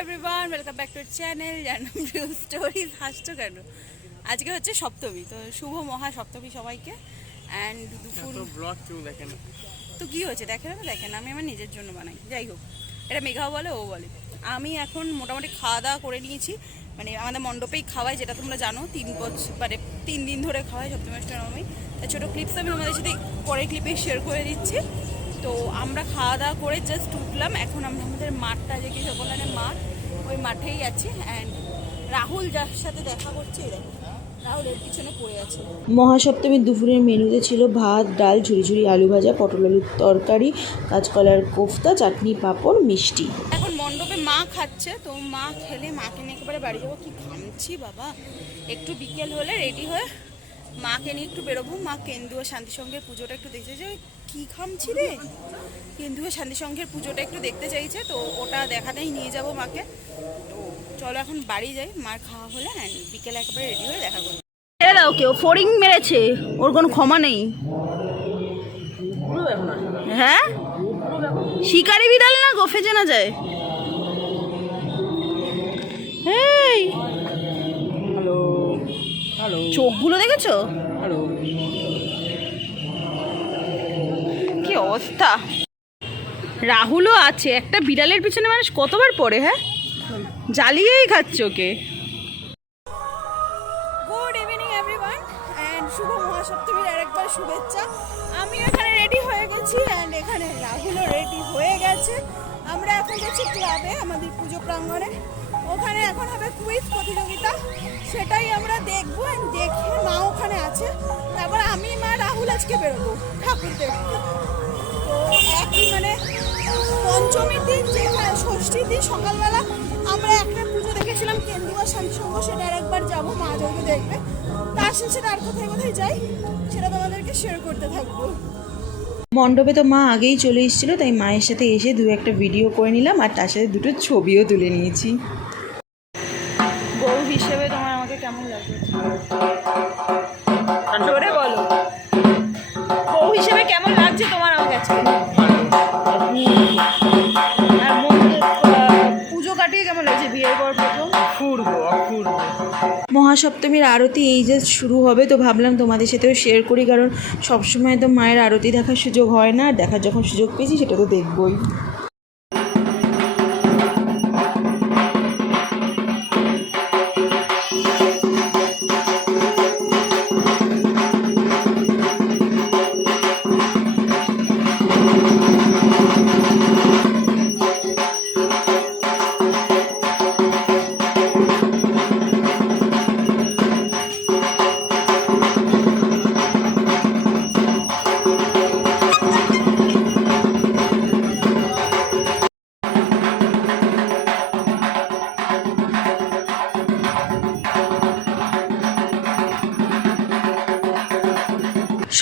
Everyone, welcome back to channel Janam stories. হাসছো কেন? আজকে হচ্ছে সপ্তমী, তো শুভ মহা সপ্তমী সবাইকে। অ্যান্ড দুপুর ব্লগ কেউ দেখে না, তো কী হয়েছে দেখে না, দেখেন আমি আমার নিজের জন্য বানাই। যাই হোক, এটা মেঘাও বলে ও বলে। আমি এখন মোটামুটি খাওয়া দাওয়া করে নিয়েছি, মানে আমাদের মণ্ডপেই খাওয়াই, যেটা তোমরা জানো 3 দিন ধরে খাওয়াই সপ্তমী অষ্টমী। তাই ছোটো ক্লিপস আমি তোমাদের সাথে পরের ক্লিপে শেয়ার করে দিচ্ছি। তো আমরা খাওয়া দাওয়া করে জাস্ট উঠলাম, এখন আমরা আমাদের মাঠটা যে কি সকলের মাঠ, ওই মাঠেই আছি। অ্যান্ড রাহুল যার সাথে দেখা করছে, রাহুল এর পিছনে পড়ে আছে। মহাসপ্তমীর দুপুরের মেনুতে ছিল ভাত, ডাল, ঝুড়ি আলু ভাজা, পটল আলুর তরকারি, কাঁচকলার কোফতা, চাটনি, পাঁপড়, মিষ্টি। এখন মণ্ডপে মা খাচ্ছে, তো মা খেলে মাকে নিয়ে একেবারে বাড়ি যাবো। কি ঘামছি বাবা! একটু বিকেল হলে রেডি হয়ে মাকে নিয়ে একটু বেরোবো। মা কেন্দু ও শান্তি সংঘের পুজোটা একটু দেখতে চাই। কি ঘামছি রে! কেন্দু ও শান্তি সংঘের পুজোটা একটু দেখতে চাইছে, তো ওটা দেখাতেই নিয়ে যাব মাকে। তো চলো এখন বাড়ি যাই, মার খাওয়া হলে অ্যান্ড বিকেলে একেবারে রেডি হয়ে দেখা করবো। ছেড়ে দাও, কেউ ফড়িং মেরেছে, ওর কোনো ক্ষমা নেই। হ্যাঁ, শিকারি বিড়াল না গো, ফেজে না যায়। হেই, হ্যালো হ্যালো চোখগুলো দেখেছো? হ্যালো। কি অবস্থা! রাহুলও আছে, একটা বিড়ালের পিছনে মানুষ কতবার পড়ে। হ্যাঁ, জ্বালিয়েই খাচ্ছে ওকে। গুড ইভিনিং এভরিওয়ান, অ্যান্ড শুভ মহাসপ্তমীর আরেকবার শুভেচ্ছা। আমি এখানে রেডি হয়ে গেছি, অ্যান্ড এখানে রাহুলও রেডি হয়ে গেছে। আমরা এখন যাচ্ছি ক্লাবে, আমাদের পুজো প্রাঙ্গণে। ওখানে এখন হবে কুইজ প্রতিযোগিতা, সেটাই আমরা দেখবো। দেখে মা ওখানে আছে, তারপর আমি মা রাহুল আজকে বেরোবো ঠাকুর দেখতে। তো একই মানে পঞ্চমীর দিন, যেখানে ষষ্ঠীর দিন সকালবেলা আমরা একটা পুজো দেখেছিলাম কেন্দু আর শান্তি সংঘ, সেটা আরেকবার যাবো, মা যখন দেখবে। তার সাথে সেটা আর কোথায় কোথায় যাই সেটা তোমাদেরকে শেয়ার করতে থাকবো। মণ্ডপে তো মা আগেই চলে এসেছিলো, তাই মায়ের সাথে এসে একটা ভিডিও করে নিলাম, আর তার সাথে দুটো ছবিও তুলে নিয়েছি। বউ হিসেবে তোমার আমাকে কেমন লাগবে জোরে বলো, বউ হিসেবে কেমন লাগছে তোমার আমার কাছে? আর পুজো কাটিয়ে কেমন লাগছে বিয়ের পর প্রথম? অপূর্ব। মহাসপ্তমীর আরতি এই যে শুরু হবে, তো ভাবলাম তোমাদের সাথেও শেয়ার করি, কারণ সবসময় তো মায়ের আরতি দেখার সুযোগ হয় না, আর দেখার যখন সুযোগ পেয়েছি সেটা তো দেখবই।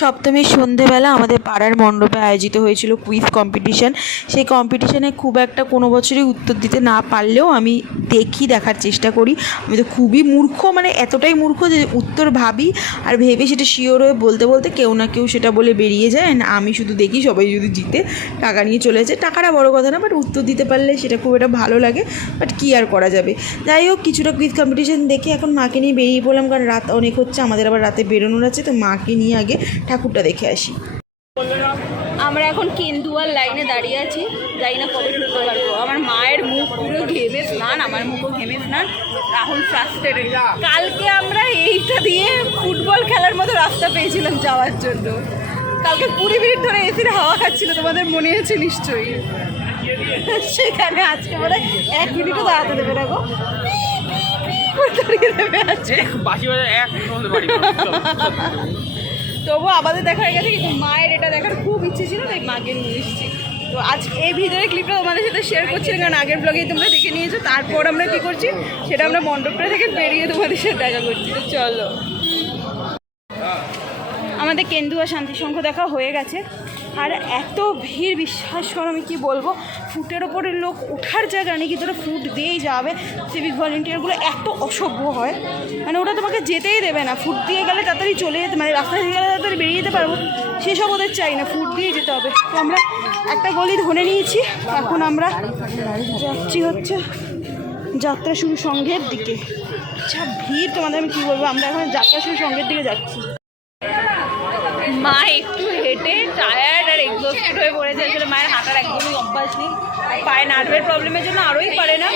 সপ্তমীর সন্ধেবেলা আমাদের পাড়ার মণ্ডপে আয়োজিত হয়েছিল কুইজ কম্পিটিশান। সেই কম্পিটিশানে খুব একটা কোনো বছরই উত্তর দিতে না পারলেও আমি দেখার চেষ্টা করি। আমি তো খুবই মূর্খ, মানে এতটাই মূর্খ যে উত্তর ভাবি, আর ভেবে সেটা শিওর হয়ে বলতে বলতে কেউ না কেউ সেটা বলে বেরিয়ে যায়। না, আমি শুধু দেখি সবাই যদি জিতে টাকা নিয়ে চলে যায়। টাকাটা বড় কথা না, বাট উত্তর দিতে পারলে সেটা খুব একটা ভালো লাগে। বাট কী আর করা যাবে। যাই হোক, কিছুটা কুইজ কম্পিটিশান দেখে এখন মাকে নিয়ে বেরিয়ে পড়লাম, কারণ রাত অনেক হচ্ছে, আমাদের আবার রাতে বেরোনোর আছে। তো মাকে নিয়ে আগে ঠাকুরটা দেখে আসি। আমরা এখন কেন্দুয়ার লাইনে দাঁড়িয়ে আছি, যাই না কবে ঢুকতে পারবো। আমার মায়ের মুখ পুরো ঘেমে স্নান, আমার মুখও ঘেমে স্নান। রাহুল ফ্রাস্ট্রেটেড। কালকে আমরা এইটা দিয়ে ফুটবল খেলার মতো রাস্তা পেয়েছিলাম যাওয়ার জন্য। কালকে 20 মিনিট ধরে এসির হাওয়া খাচ্ছিল, তোমাদের মনে আছে নিশ্চয়ই। সেখানে আজকে বলে 1 মিনিটও দাঁড়াতে দেবে না গো, দাঁড়িয়ে দেবে আজকে। তবু আমাদের দেখা হয়ে গেছে, কিন্তু মায়ের এটা দেখার খুব ইচ্ছে ছিল, তাই মাকে নিয়ে এসেছি। তো আজকে এই ভিডিওর ক্লিপটা তোমাদের সাথে শেয়ার করছি, কারণ আগের ব্লগেই তোমরা দেখে নিয়েছো। তারপর আমরা কী করছি সেটা আমরা মণ্ডপটা থেকে বেরিয়ে তোমাদের সাথে দেখা করছি। তো চলো, আমাদের কেন্দু আর শান্তি সংঘ দেখা হয়ে গেছে। আর এত ভিড়, বিশ্বাস করো আমি কী বলবো, ফুটের ওপরের লোক ওঠার জায়গা নেই, কিন্তু ওরা ফুট দিয়েই যাবে। সিভিক ভলেন্টিয়ারগুলো এত অসভ্য হয়, মানে ওরা তোমাকে যেতেই দেবে না। ফুট দিয়ে গেলে তাড়াতাড়ি চলে যেতে, মানে রাস্তা দিয়ে গেলে তাড়াতাড়ি বেরিয়ে যেতে পারবো, সেসব ওদের চাই না, ফুট দিয়ে যেতে হবে। তো আমরা একটা গলি ধরে নিয়েছি, এখন আমরা যাচ্ছি হচ্ছে যাত্রা শুরু সংঘের দিকে। আচ্ছা ভিড় তোমাদের আমি কী বলবো, আমরা এখন যাত্রা শুরু সংঘের দিকে যাচ্ছি। মা একটু হেঁটে টায়ার্ড আর এক্সস্টেড হয়ে পড়েছে। আসলে মায়ের হাঁটার একদমই অভ্যাস নেই, পায়ে নার্ভের প্রবলেমের জন্য আরোই পারে না।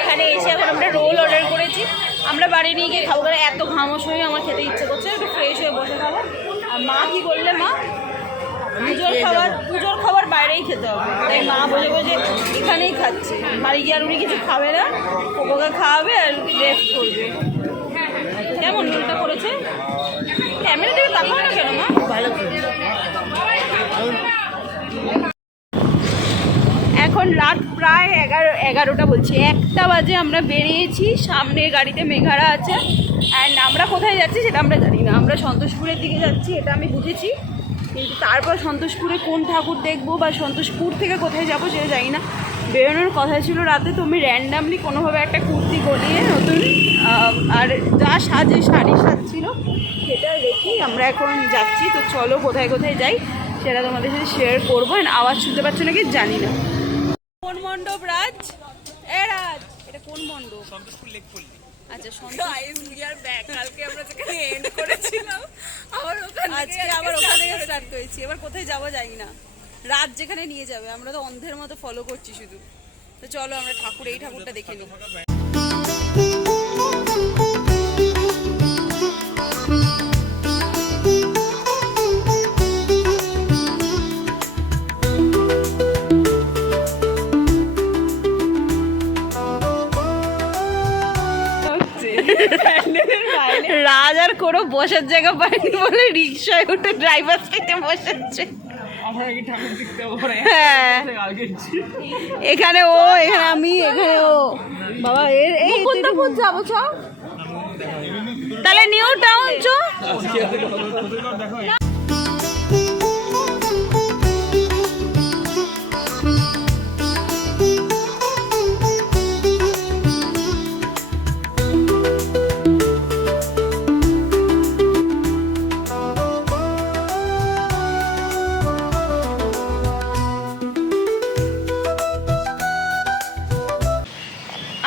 এখানে এসে এখন আমরা রোল অর্ডার করেছি, আমরা বাড়ি নিয়ে গিয়ে খাবো, কারণ এত ঘামস হয়ে আমার খেতে ইচ্ছে করছে, একটু ফ্রেশ হয়ে বসে খাবো। আর মা কি বললে, মা পুজোর খাবার বাইরেই খেতে হবে, তাই মা বসে বসে এখানেই খাচ্ছে। বাড়ি গিয়ে আর উনি কিছু খাবে না, ওকে খাওয়াবে আর রেস্ট করবে। কেমন রোলটা করেছে? ক্যামেরা থেকে তাকাও না কেন মা? ভালো। এখন রাত প্রায় 11টা বলছি 1টা বাজে। আমরা বেরিয়েছি, সামনে গাড়িতে মেঘারা আছে। অ্যান্ড আমরা কোথায় যাচ্ছি সেটা আমরা জানি না, আমরা সন্তোষপুরের দিকে যাচ্ছি এটা আমি বুঝেছি, কিন্তু তারপর সন্তোষপুরে কোন ঠাকুর দেখবো বা সন্তোষপুর থেকে কোথায় যাবো সেটা জানি না। বেরোনোর কথা ছিল রাতে, তো আমি র্যান্ডামলি কোনোভাবে একটা কুর্তি গলিয়ে নতুন আর যা সাজে শাড়ি সাজছিল সেটা রেখেই আমরা এখন যাচ্ছি। তো চলো কোথায় কোথায় যাই সেটা তোমাদের সাথে শেয়ার করবো। আওয়াজ শুনতে পাচ্ছ নাকি জানি না। কোন মণ্ডপ রাজ? রাজ এটা কোন মণ্ডপ? সন্তোষপুর লেক পল্লী। আচ্ছা কালকে আমরা যেখানে এন্ড করেছিলাম আজকে আবার ওখান থেকে স্টার্ট করেছি। এবার কোথায় যাবো জানি না, রাত যেখানে নিয়ে যাবে। আমরা তো অন্ধের মতো ফলো করছি শুধু। তো চলো আমরা এই ঠাকুরটা দেখে নিই। রাজ আর কোনো বসার জায়গা পায়নি বলে রিক্সায় উঠে ড্রাইভার সাইডে বসাচ্ছে। হ্যাঁ এখানে ও, এখানে আমি, এখানে ও। বাবা এই যাবো চ, তাহলে নিউ টাউন চ।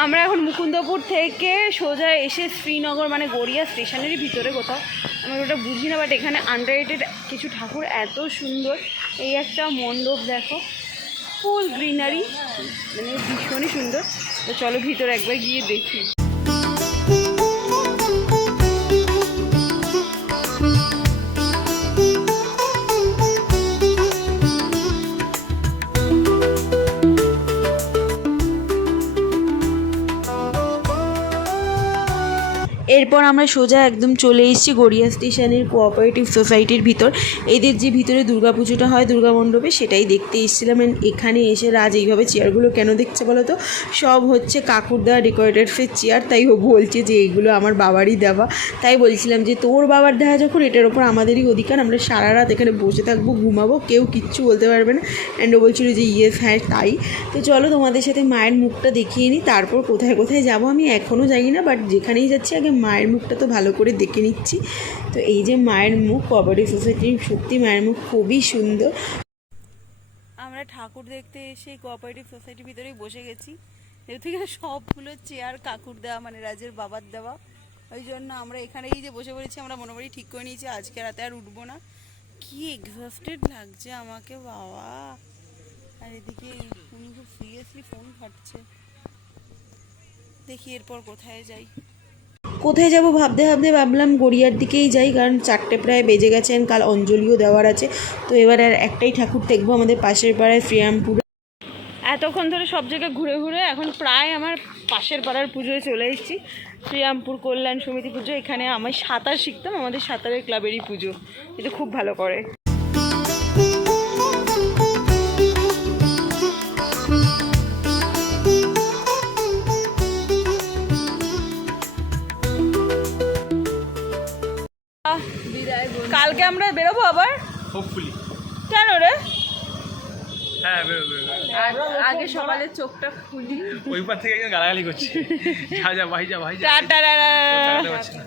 আমরা এখন মুকুন্দপুর থেকে সোজা এসে শ্রীনগর মানে গড়িয়া স্টেশনেরই ভিতরে কোথাও, আমি ওটা বুঝি না, বাট এখানে আন্ডাররেটেড কিছু ঠাকুর এত সুন্দর। এই একটা মণ্ডপ দেখো, ফুল গ্রিনারি, মানে ভীষণই সুন্দর। তো চলো ভিতরে একবার গিয়ে দেখি। এরপর আমরা সোজা একদম চলে এসেছি গড়িয়া স্টেশনের কোঅপারেটিভ সোসাইটির ভিতর। এদের যে ভিতরে দুর্গাপুজোটা হয় দুর্গা মণ্ডপে, সেটাই দেখতে এসেছিলাম। এখানে এসে রাজ এইভাবে চেয়ারগুলো কেন দেখছে বলো তো? সব হচ্ছে কাকুর দেওয়া ডেকোরেটেডসের চেয়ার, তাই ও বলছে যে এইগুলো আমার বাবারই দেওয়া। তাই বলছিলাম যে তোর বাবার দেওয়া যখন, এটার ওপর আমাদেরই অধিকার, আমরা সারা রাত এখানে বসে থাকবো, ঘুমাবো, কেউ কিচ্ছু বলতে পারবে না। অ্যান্ড ও বলছিল যে ইয়েস হ্যাঁ তাই। তো চলো তোমাদের সাথে মায়ের মুখটা দেখিয়ে নিই, তারপর কোথায় কোথায় যাবো আমি এখনও জানি না, বাট যেখানেই যাচ্ছি আগে মায়ের মুখটা তো ভালো করে দেখে নিচ্ছি। তো এই যে মায়ের মুখ, কোঅপারেটিভ সোসাইটির, সত্যি মায়ের মুখ খুবই সুন্দর। আমরা ঠাকুর দেখতে এসে কোঅপারেটিভ সোসাইটির ভিতরেই বসে গেছি, যেহেতু এখানে সবগুলো চেয়ার কাকুর দেওয়া মানে রাজের বাবার দেওয়া, ওই জন্য আমরা এখানেই যে বসে পড়েছি। আমরা মনোবাড়ি ঠিক করে নিয়েছি আজকে রাতে আর উঠবো না। কি এক্সস্টেড লাগছে আমাকে বাবা। আর এদিকে উনি খুব সিরিয়াসলি ফোন ঘাটছে। দেখি এরপর কোথায় যাই। কোথায় যাব ভাবতে ভাবতে ভাবলাম গড়িয়ার দিকেই যাই, কারণ 4টে প্রায় বেজে গেছেন, কাল অঞ্জলিও দেওয়ার আছে। তো এবার আর একটাই ঠাকুর দেখবো আমাদের পাশের পাড়ায় শ্রীরামপুর। এতক্ষণ ধরে সব জায়গায় ঘুরে ঘুরে এখন প্রায় আমার পাশের পাড়ার পুজোয় চলে এসেছি, শ্রীরামপুর কল্যাণ সমিতি পুজো। এখানে আমি সাঁতার শিখতাম, আমাদের সাঁতারের ক্লাবেরই পুজো, এটা খুব ভালো করে। কালকে আমরা বেরোবো আবার, হোপফুলি। কেন রে? হ্যাঁ বেরোবে। আগে সকালে চোখটা খুলি, ওই পার থেকে গালাগালি করছে, যা যা ভাই যা ভাই যা। টাটা। চালাতে পারছি না।